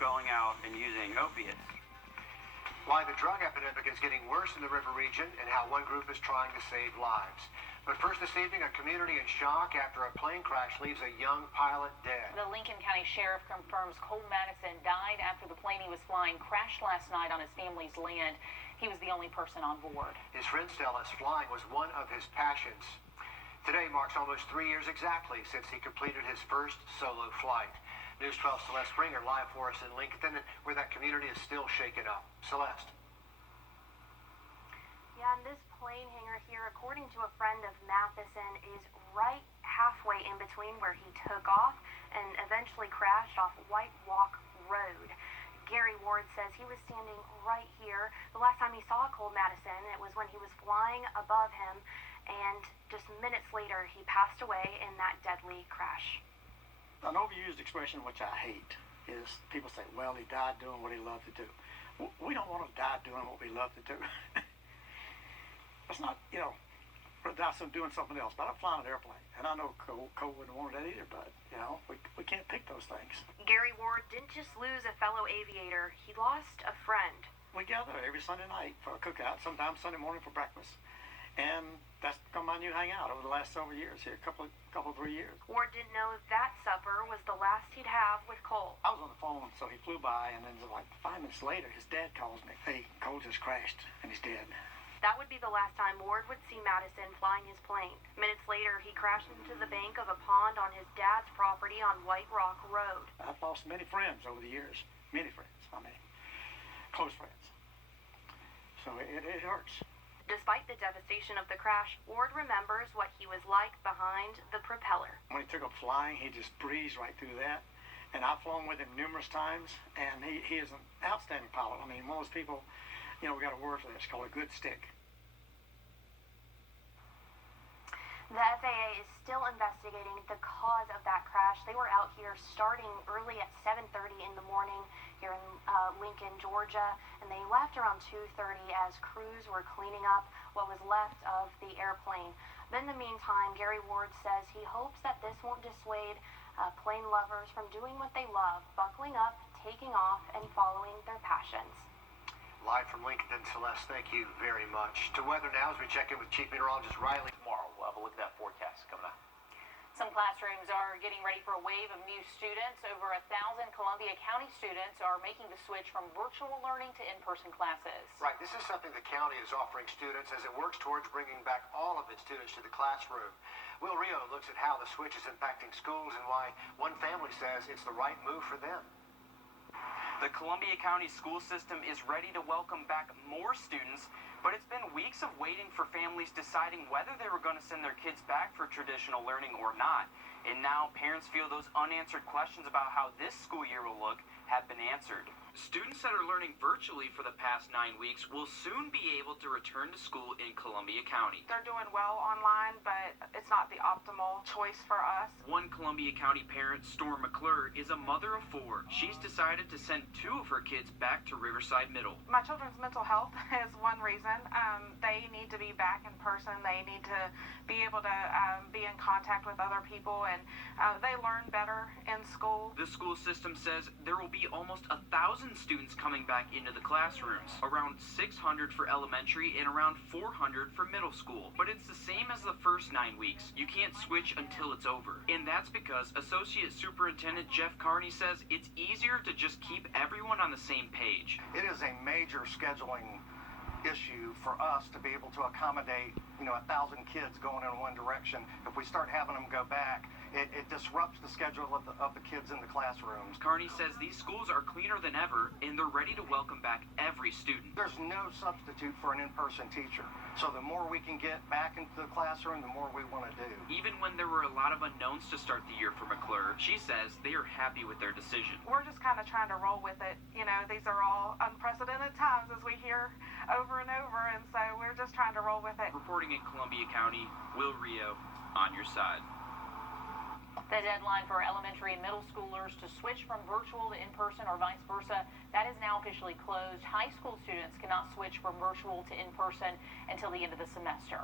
going out and using opiates. Why the drug epidemic is getting worse in the river region and how one group is trying to save lives. But first this evening, a community in shock after a plane crash leaves a young pilot dead. The Lincoln County Sheriff confirms Cole Madison died after the plane he was flying crashed last night on his family's land. He was the only person on board. His friends tell us flying was one of his passions. Today marks almost 3 years exactly since he completed his first solo flight. News 12 Celeste Springer live for us in Lincoln, where that community is still shaken up. Celeste. Yeah, and this plane hangar here, according to a friend of Matheson, is right halfway in between where he took off and eventually crashed off White Walk Road. Gary Ward says he was standing right here. The last time he saw Cole Madison, it was when he was flying above him, and just minutes later, he passed away in that deadly crash. An overused expression, which I hate, is people say, well, he died doing what he loved to do. We don't want to die doing what we love to do. That's not, we're die doing something else. But I'm flying an airplane, and I know Cole wouldn't want that either, but, we can't pick those things. Gary Ward didn't just lose a fellow aviator, he lost a friend. We gather every Sunday night for a cookout, sometimes Sunday morning for breakfast. And that's become my new hangout over the last several years here, couple 3 years. Ward didn't know that supper was the last he'd have with Cole. I was on the phone, so he flew by, and then like 5 minutes later, his dad calls me. Hey, Cole just crashed, and he's dead. That would be the last time Ward would see Madison flying his plane. Minutes later, he crashed into the bank of a pond on his dad's property on White Rock Road. I've lost many friends over the years. Many friends, close friends. So it hurts. Despite the devastation of the crash, Ward remembers what he was like behind the propeller. When he took up flying, he just breezed right through that. And I've flown with him numerous times, and he is an outstanding pilot. I mean, one of those people, we got a word for this, called a good stick. The FAA is still investigating the cause of that crash. They were out here starting early at 7:30 in the morning here in Lincoln, Georgia, and they left around 2:30 as crews were cleaning up what was left of the airplane. But in the meantime, Gary Ward says he hopes that this won't dissuade plane lovers from doing what they love, buckling up, taking off, and following their passions. Live from Lincoln, Celeste, thank you very much. To weather now as we check in with Chief Meteorologist Riley. Tomorrow, we'll have a look at that forecast coming up. Some classrooms are getting ready for a wave of new students. Over 1,000 Columbia County students are making the switch from virtual learning to in-person classes. Right, this is something the county is offering students as it works towards bringing back all of its students to the classroom. Wrdw looks at how the switch is impacting schools and why one family says it's the right move for them. The Columbia County school system is ready to welcome back more students, but it's been weeks of waiting for families deciding whether they were going to send their kids back for traditional learning or not. And now parents feel those unanswered questions about how this school year will look have been answered. Students that are learning virtually for the past 9 weeks will soon be able to return to school in Columbia County. They're doing well online, but it's not the optimal choice for us. One Columbia County parent, Storm McClure, is a mother of 4. She's decided to send 2 of her kids back to Riverside Middle. My children's mental health is one reason. They need to be back in person. They need to be able to be in contact with other people, and they learn better in school. The school system says there will be almost 1,000 students coming back into the classrooms, around 600 for elementary and around 400 for middle school. But it's the same as the first 9 weeks. You can't switch until it's over. And that's because Associate Superintendent Jeff Carney says it's easier to just keep everyone on the same page. It is a major scheduling issue for us to be able to accommodate 1,000 kids going in one direction. If we start having them go back, it disrupts the schedule of the kids in the classrooms. Carney says these schools are cleaner than ever, and they're ready to welcome back every student. There's no substitute for an in-person teacher. So the more we can get back into the classroom, the more we want to do. Even when there were a lot of unknowns to start the year for McClure, she says they are happy with their decision. We're just kind of trying to roll with it. These are all unprecedented times, as we hear over and over, and so we're just trying to roll with it. Reporting in Columbia County, Wrdw, on your side. The deadline for elementary and middle schoolers to switch from virtual to in-person or vice versa, that is now officially closed. High school students cannot switch from virtual to in-person until the end of the semester.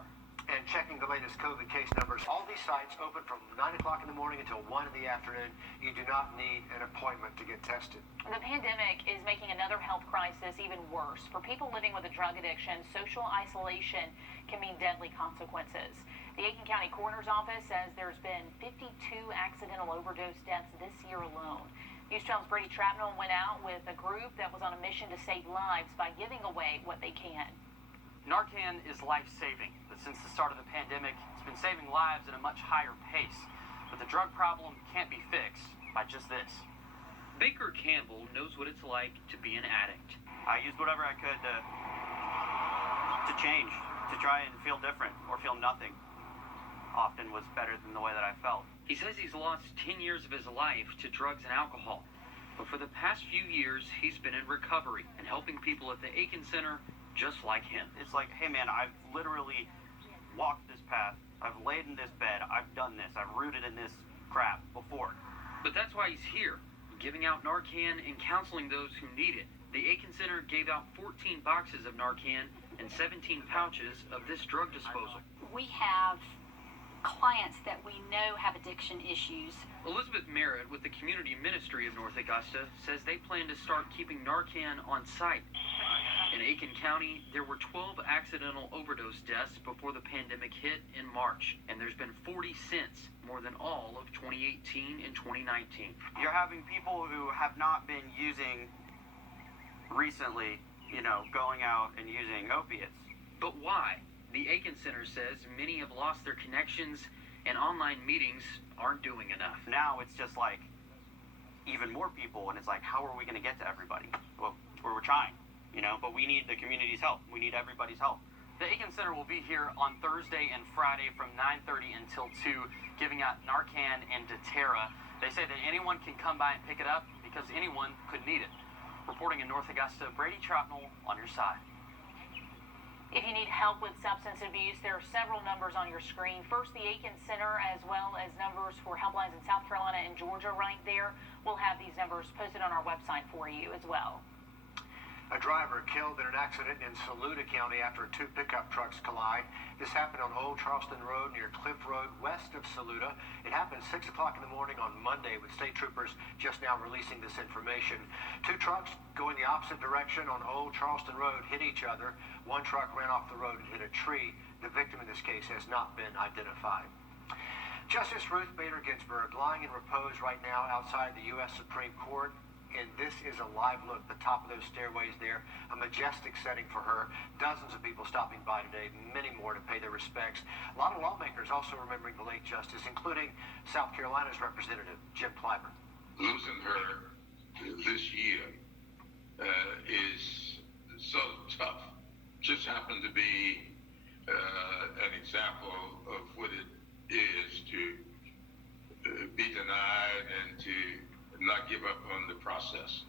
and checking the latest COVID case numbers. All these sites open from 9 o'clock in the morning until 1 in the afternoon. You do not need an appointment to get tested. The pandemic is making another health crisis even worse. For people living with a drug addiction, social isolation can mean deadly consequences. The Aiken County Coroner's Office says there's been 52 accidental overdose deaths this year alone. News 12's Brady Trapnell went out with a group that was on a mission to save lives by giving away what they can. Narcan is life-saving, but since the start of the pandemic, it's been saving lives at a much higher pace. But the drug problem can't be fixed by just this. Baker Campbell knows what it's like to be an addict. I used whatever I could to change, to try and feel different or feel nothing. Often was better than the way that I felt. He says he's lost 10 years of his life to drugs and alcohol. But for the past few years, he's been in recovery and helping people at the Aiken Center just like him. It's like, hey man, I've literally walked this path. I've laid in this bed. I've done this. I've rooted in this crap before. But that's why he's here, giving out Narcan and counseling those who need it. The Aiken Center gave out 14 boxes of Narcan and 17 pouches of this drug disposal. We have clients that we know have addiction issues. Elizabeth Merritt with the Community Ministry of North Augusta says they plan to start keeping Narcan on site. In Aiken County, there were 12 accidental overdose deaths before the pandemic hit in March, and there's been 40 since, more than all of 2018 and 2019. You're having people who have not been using recently, going out and using opiates. But why? The Aiken Center says many have lost their connections and online meetings aren't doing enough. Now it's just like even more people, and it's like, how are we going to get to everybody? Well, we're trying, but we need the community's help. We need everybody's help. The Aiken Center will be here on Thursday and Friday from 9:30 until 2, giving out Narcan and Deterra. They say that anyone can come by and pick it up because anyone could need it. Reporting in North Augusta, Brady Trapnell on your side. If you need help with substance abuse, there are several numbers on your screen. First, the Aiken Center, as well as numbers for helplines in South Carolina and Georgia right there. We'll have these numbers posted on our website for you as well. A driver killed in an accident in Saluda County after two pickup trucks collide. This happened on Old Charleston Road near Cliff Road west of Saluda. It happened 6 o'clock in the morning on Monday, with state troopers just now releasing this information. Two trucks going the opposite direction on Old Charleston Road hit each other. One truck ran off the road and hit a tree. The victim in this case has not been identified. Justice Ruth Bader Ginsburg lying in repose right now outside the U.S. Supreme Court. And this is a live look, the top of those stairways there, a majestic setting for her. Dozens of people stopping by today, many more to pay their respects. A lot of lawmakers also remembering the late justice, including South Carolina's representative, Jim Clyburn. Losing her this year is so tough. Just happened to be an example of what it is to be denied and to not give up on the process.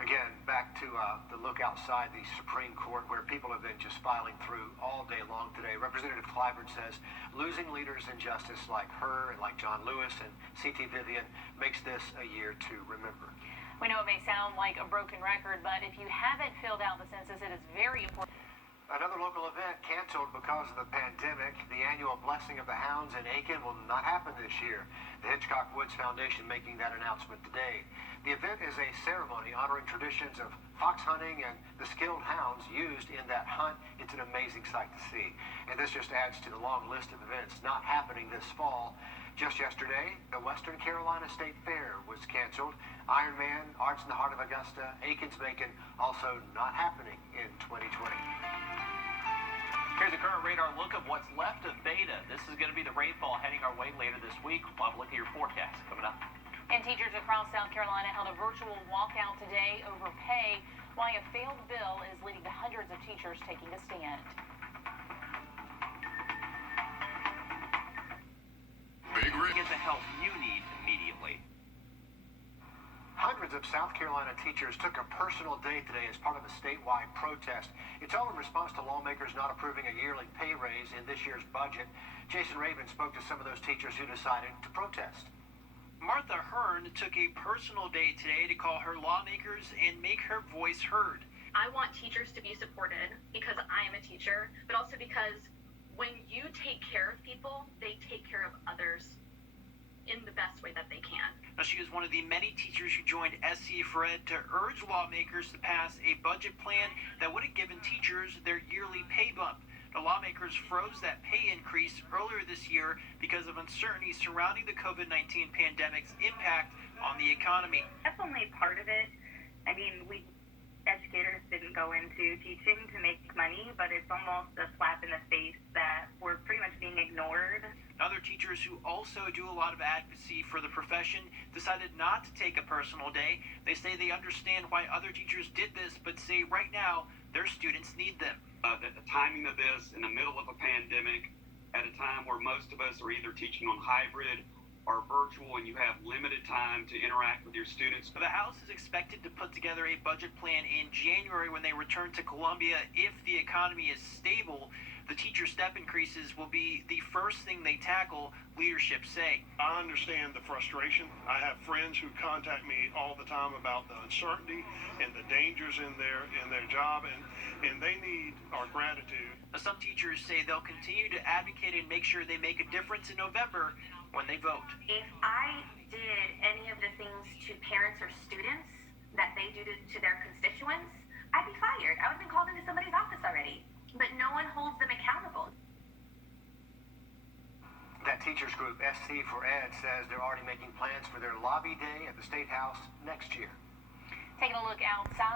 Again, back to the look outside the Supreme Court, where people have been just filing through all day long today. Representative Clyburn says losing leaders in justice like her and like John Lewis and C.T. Vivian makes this a year to remember. We know it may sound like a broken record, but if you haven't filled out the census, it is very important. Another local event canceled because of the pandemic. The annual Blessing of the Hounds in Aiken will not happen this year. The Hitchcock Woods Foundation making that announcement today. The event is a ceremony honoring traditions of fox hunting and the skilled hounds used in that hunt. It's an amazing sight to see. And this just adds to the long list of events not happening this fall. Just yesterday, the Western Carolina State Fair was canceled. Ironman, Arts in the Heart of Augusta, Aiken's Macon, also not happening in 2020. Here's a current radar look of what's left of beta. This is going to be the rainfall heading our way later this week. We'll have a look at your forecast coming up. And teachers across South Carolina held a virtual walkout today over pay, why a failed bill is leading to hundreds of teachers taking a stand. Get the help you need immediately. Hundreds of South Carolina teachers took a personal day today as part of a statewide protest. It's all in response to lawmakers not approving a yearly pay raise in this year's budget. Jason Raven spoke to some of those teachers who decided to protest. Martha Hearn took a personal day today to call her lawmakers and make her voice heard. I want teachers to be supported because I am a teacher, but also because when you take care of people, they take care of others in the best way that they can. Now, she was one of the many teachers who joined SC for Ed to urge lawmakers to pass a budget plan that would have given teachers their yearly pay bump. The lawmakers froze that pay increase earlier this year because of uncertainty surrounding the COVID-19 pandemic's impact on the economy. That's only part of it. I mean, we educators didn't go into teaching to make money, but it's almost a slap in the face that we're pretty much being ignored. Other teachers who also do a lot of advocacy for the profession decided not to take a personal day. They say they understand why other teachers did this, but say right now their students need them. The timing of this in the middle of a pandemic, at a time where most of us are either teaching on hybrid or virtual, and you have limited time to interact with your students. The House is expected to put together a budget plan in January when they return to Columbia. If the economy is stable, the teacher step increases will be the first thing they tackle, leadership say. I understand the frustration. I have friends who contact me all the time about the uncertainty and the dangers in their job, and they need our gratitude. Now, some teachers say they'll continue to advocate and make sure they make a difference in November when they vote. If I did any of the things to parents or students that they do to their constituents, I'd be fired. I would have been called into somebody's office already. But no one holds them accountable. That teachers group, SC for Ed, says they're already making plans for their lobby day at the State House next year. Taking a look outside.